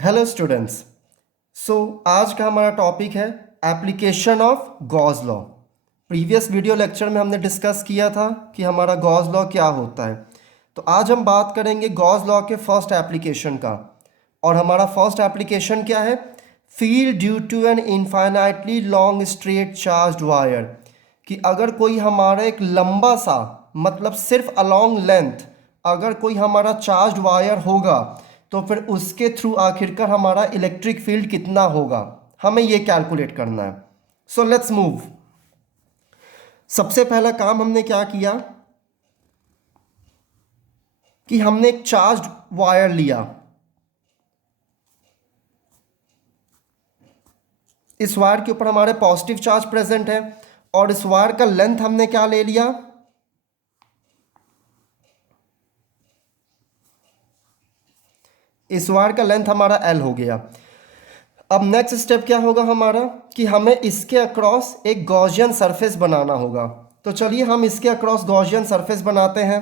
Hello students. आज का हमारा टॉपिक है application of Gauss law. Previous video lecture में हमने डिस्कस किया था कि हमारा गॉस लॉ क्या होता है। तो आज हम बात करेंगे गॉस लॉ के फर्स्ट एप्लीकेशन का। और हमारा फर्स्ट एप्लीकेशन क्या है? Field due to an infinitely long straight charged wire. कि अगर कोई हमारा एक लंबा सा मतलब सिर्फ अलोंग लेंथ अगर कोई हमारा चार्ज्ड वायर होगा तो फिर उसके थ्रू आखिरकार हमारा इलेक्ट्रिक फील्ड कितना होगा, हमें ये कैलकुलेट करना है। So let's move. सबसे पहला काम हमने क्या किया कि हमने एक चार्ज्ड वायर लिया। इस वायर के ऊपर हमारे पॉजिटिव चार्ज प्रेजेंट है और इस वायर का लेंथ हमने क्या ले लिया? इस वायर का लेंथ हमारा L हो गया। अब नेक्स्ट स्टेप क्या होगा हमारा कि हमें इसके अक्रॉस एक गॉसियन सरफेस बनाना होगा। तो चलिए हम इसके अक्रॉस गॉसियन सरफेस बनाते हैं।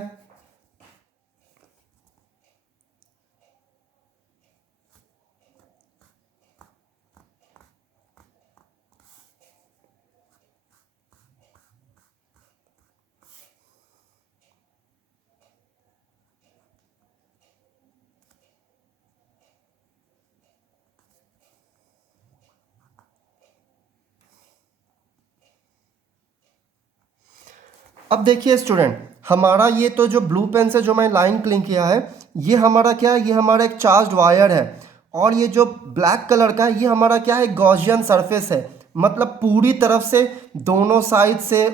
अब देखिए स्टूडेंट, हमारा ये तो जो ब्लू पेन से जो मैं लाइन क्लिक किया है ये हमारा क्या है? ये हमारा एक चार्ज्ड वायर है। और ये जो ब्लैक कलर का है ये हमारा क्या है? गॉसियन सरफेस है। मतलब पूरी तरफ से दोनों साइड से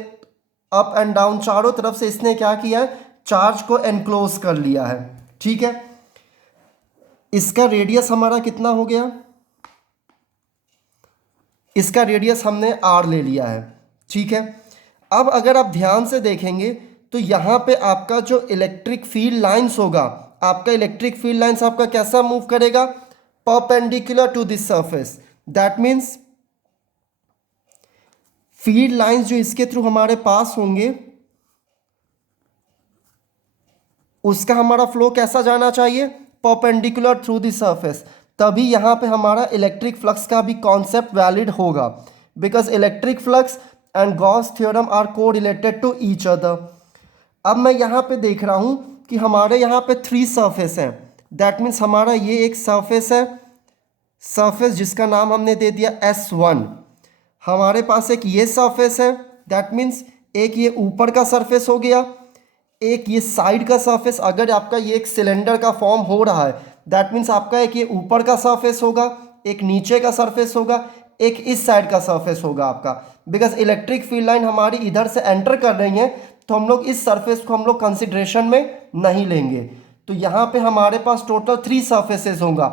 अप एंड डाउन चारों तरफ से इसने क्या किया है? चार्ज को एनक्लोज कर लिया है। ठीक है, इसका रेडियस हमारा कितना हो गया? इसका रेडियस हमने R ले लिया है। ठीक है, अब अगर आप ध्यान से देखेंगे तो यहाँ पे आपका जो इलेक्ट्रिक फील्ड लाइंस होगा, आपका इलेक्ट्रिक फील्ड लाइंस आपका कैसा मूव करेगा? Perpendicular to this surface. That means field lines जो इसके थ्रू हमारे पास होंगे उसका हमारा फ्लो कैसा जाना चाहिए? Perpendicular through the surface. तभी यहाँ पे हमारा इलेक्ट्रिक फ्लक्स का भी कॉन्सेप्ट वैलिड होगा, because electric flux and Gauss theorem are correlated to each other. अब मैं यहाँ पे देख रहा हूँ कि हमारे यहाँ पे 3 सरफेस हैं। दैट मीन्स हमारा ये एक सरफेस है, सरफेस जिसका नाम हमने दे दिया S1। हमारे पास एक ये सरफेस है, दैट मीन्स एक ये ऊपर का सरफेस हो गया, एक ये साइड का सरफेस। अगर आपका ये एक सिलेंडर का फॉर्म हो रहा है दैट मीन्स आपका एक ये ऊपर का सरफेस होगा, एक नीचे का सरफेस होगा, एक इस साइड का सरफेस होगा आपका। बिकॉज इलेक्ट्रिक फील्ड लाइन हमारी इधर से एंटर कर रही है तो हम लोग इस सरफेस को हम लोग कंसिडरेशन में नहीं लेंगे। तो यहाँ पे हमारे पास टोटल 3 सरफेसेस होगा,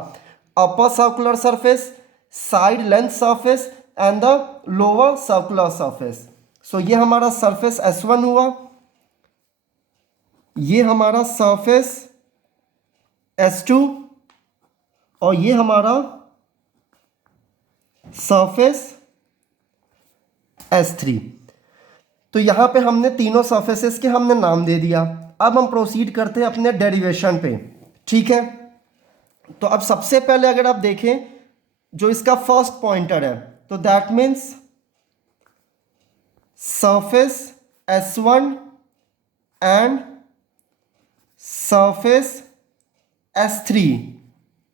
upper circular surface, side length surface and the lower circular surface. So ये हमारा सरफेस S1 हुआ, ये हमारा सरफेस S2 और ये हमारा सरफेस S3। तो यहाँ पे हमने तीनों सरफेसेस के हमने नाम दे दिया। अब हम प्रोसीड करते हैं अपने डेरिवेशन पे। ठीक है, तो अब सबसे पहले अगर आप देखें जो इसका फर्स्ट पॉइंटर है तो that means surface S1 and surface S3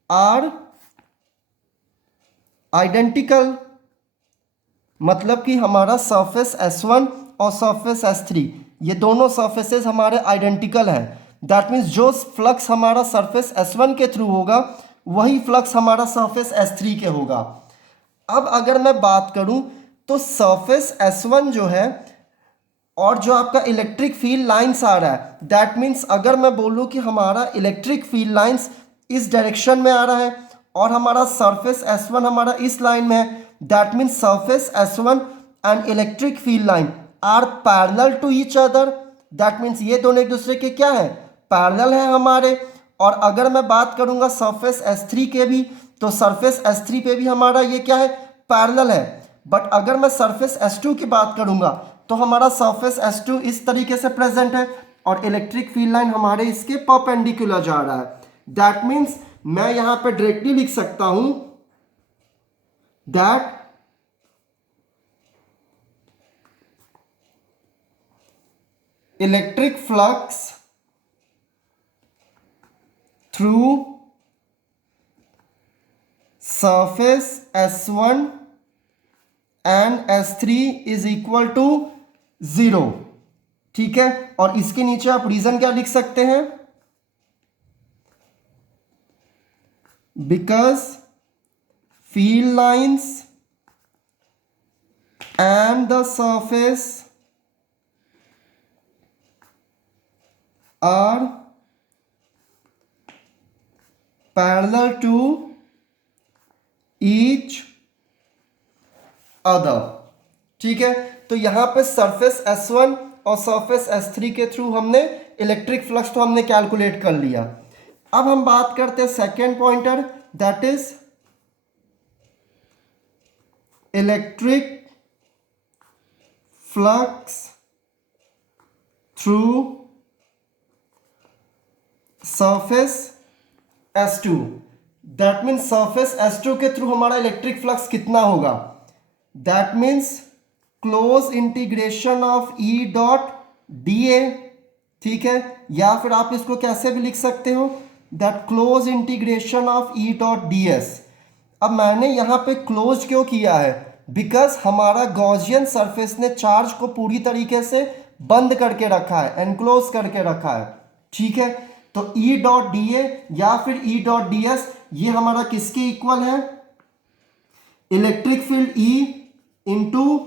are identical. मतलब कि हमारा सरफेस S1 और सरफेस S3 ये दोनों सरफेसेस हमारे आइडेंटिकल हैं। दैट मीन्स जो फ्लक्स हमारा सरफेस S1 के थ्रू होगा वही फ्लक्स हमारा सरफेस S3 के होगा। अब अगर मैं बात करूं तो सरफेस S1 जो है और जो आपका इलेक्ट्रिक फील्ड लाइंस आ रहा है दैट मीन्स अगर मैं बोलूं कि हमारा इलेक्ट्रिक फील्ड लाइंस इस डायरेक्शन में आ रहा है और हमारा सरफेस S1 हमारा इस लाइन में है, that means surface S1 and electric field line are parallel to each other. That means ये दोनों एक दूसरे के क्या है? पैरेलल है हमारे। और अगर मैं बात करूंगा सरफेस S3 के भी तो सरफेस S3 पे भी हमारा ये क्या है? पैरेलल है। बट अगर मैं सरफेस S2 की बात करूंगा तो हमारा सरफेस S2 इस तरीके से प्रेजेंट है और इलेक्ट्रिक फील्ड लाइन हमारे इसके परपेंडिकुलर जा रहा है। दैट मीन्स मैं यहां पे डायरेक्टली लिख सकता हूं that electric flux through surface S1 and S3 is equal to 0। ठीक है, और इसके नीचे आप रीजन क्या लिख सकते हैं, because field lines and the surface are parallel to each other. ठीक है, तो यहां पे सरफेस S1 और सरफेस S3 के थ्रू हमने इलेक्ट्रिक फ्लक्स तो हमने कैलकुलेट कर लिया। अब हम बात करते हैं second pointer, that is electric flux through surface S2। That means surface S2 के थ्रू हमारा इलेक्ट्रिक फ्लक्स कितना होगा, that means close integration of E dot dA। ठीक है, या फिर आप इसको कैसे भी लिख सकते हो, that close integration of E dot ds। अब मैंने यहाँ पे क्लोज क्यों किया है, बिकॉज हमारा गॉसियन सरफेस ने चार्ज को पूरी तरीके से बंद करके रखा है, एनक्लोज करके रखा है। ठीक है, तो E डॉट dA या फिर E डॉट ds ये हमारा किसके इक्वल है, electric field E into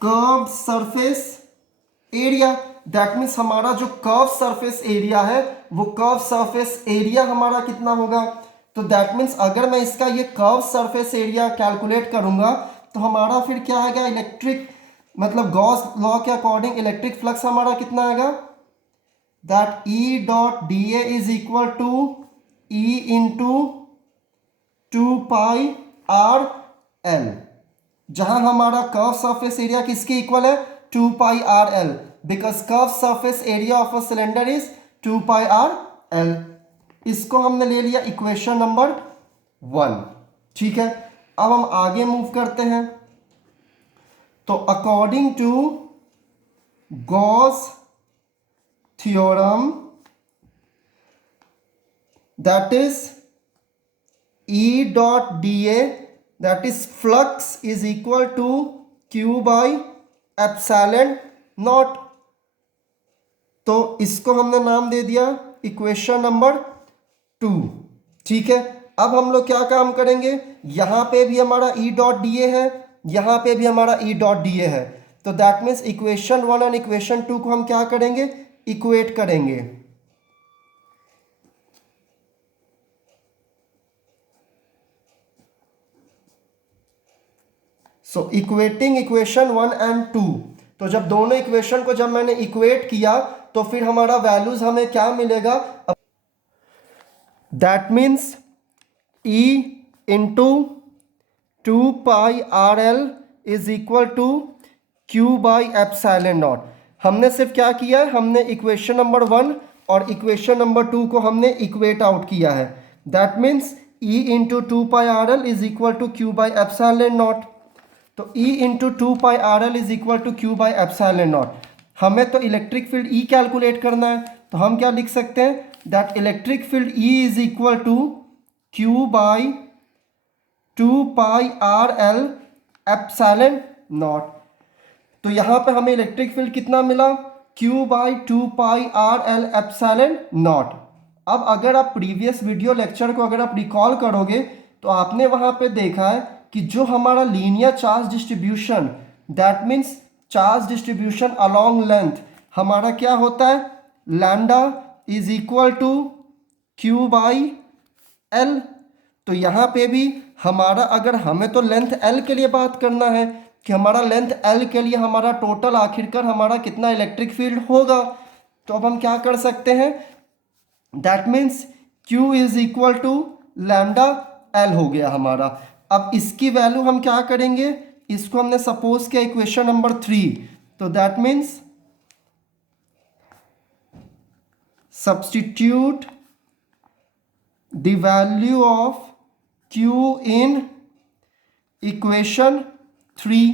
curve surface area. That means हमारा जो कर्व सरफेस एरिया है वो कर्व सरफेस एरिया हमारा कितना होगा, तो दैट मीन्स अगर मैं इसका ये कर्व सरफेस एरिया कैलकुलेट करूंगा तो हमारा फिर क्या आएगा, इलेक्ट्रिक मतलब गॉस लॉ के अकॉर्डिंग इलेक्ट्रिक फ्लक्स हमारा कितना आएगा, that E dot dA is equal to E into 2πRL, जहां हमारा कर्व सरफेस एरिया किसके इक्वल है, 2πRL, because curve surface area of a cylinder is 2πRL। इसको हमने ले लिया इक्वेशन नंबर 1। ठीक है, अब हम आगे मूव करते हैं। तो according to Gauss theorem, that is E dot dA, that is flux is equal to Q by epsilon naught। तो इसको हमने नाम दे दिया इक्वेशन नंबर 2। ठीक है, अब हम लोग क्या काम करेंगे, यहां पे भी हमारा E डॉट dA है, यहां पे भी हमारा E डॉट dA है, तो दैट मीन्स इक्वेशन 1 और इक्वेशन 2 को हम क्या करेंगे, इक्वेट करेंगे। सो इक्वेटिंग इक्वेशन 1 एंड 2, तो जब दोनों इक्वेशन को जब मैंने इक्वेट किया तो फिर हमारा वैल्यूज हमें क्या मिलेगा, that means E into 2πRL is equal to Q by epsilon naught. हमने सिर्फ क्या किया है, हमने इक्वेशन नंबर 1 और इक्वेशन नंबर 2 को हमने इक्वेट आउट किया है। That means E into 2πRL is equal to Q by epsilon naught. तो E into 2πRL is equal to Q by epsilon naught. हमें तो इलेक्ट्रिक फील्ड E कैलकुलेट करना है, तो हम क्या लिख सकते हैं, that electric field E is equal to Q by 2πRL epsilon naught. तो यहाँ पे हमें इलेक्ट्रिक फील्ड कितना मिला, Q by 2πRL epsilon not. अब अगर आप प्रीवियस वीडियो लेक्चर को अगर आप रिकॉल करोगे तो आपने वहाँ पे देखा है कि जो हमारा linear charge distribution, that means charge distribution along length हमारा क्या होता है, lambda is equal to Q by L। तो यहाँ पे भी हमारा, अगर हमें तो लेंथ L के लिए बात करना है कि हमारा लेंथ L के लिए हमारा टोटल आखिरकार हमारा कितना इलेक्ट्रिक फील्ड होगा, तो अब हम क्या कर सकते हैं, that means Q is equal to lambda L हो गया हमारा। अब इसकी वैल्यू हम क्या करेंगे, इसको हमने सपोज किया इक्वेशन नंबर 3, तो that means substitute the value of Q in equation 3,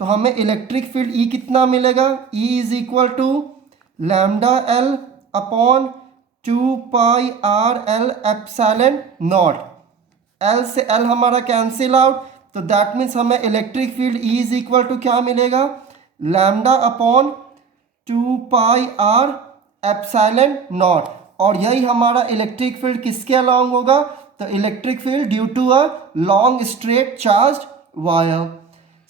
तो हमें इलेक्ट्रिक फील्ड E कितना मिलेगा, E is equal to lambda L upon 2 pi R L epsilon naught. L से L हमारा कैंसिल आउट, तो that means हमें electric field E is equal to क्या मिलेगा, lambda upon 2 pi R epsilon naught. और यही हमारा इलेक्ट्रिक फील्ड किसके अलॉन्ग होगा, तो electric field due to a long straight charged wire.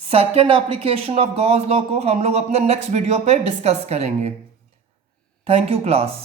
Second application of Gauss law को हम लोग अपने नेक्स्ट वीडियो पे डिस्कस करेंगे। Thank you class.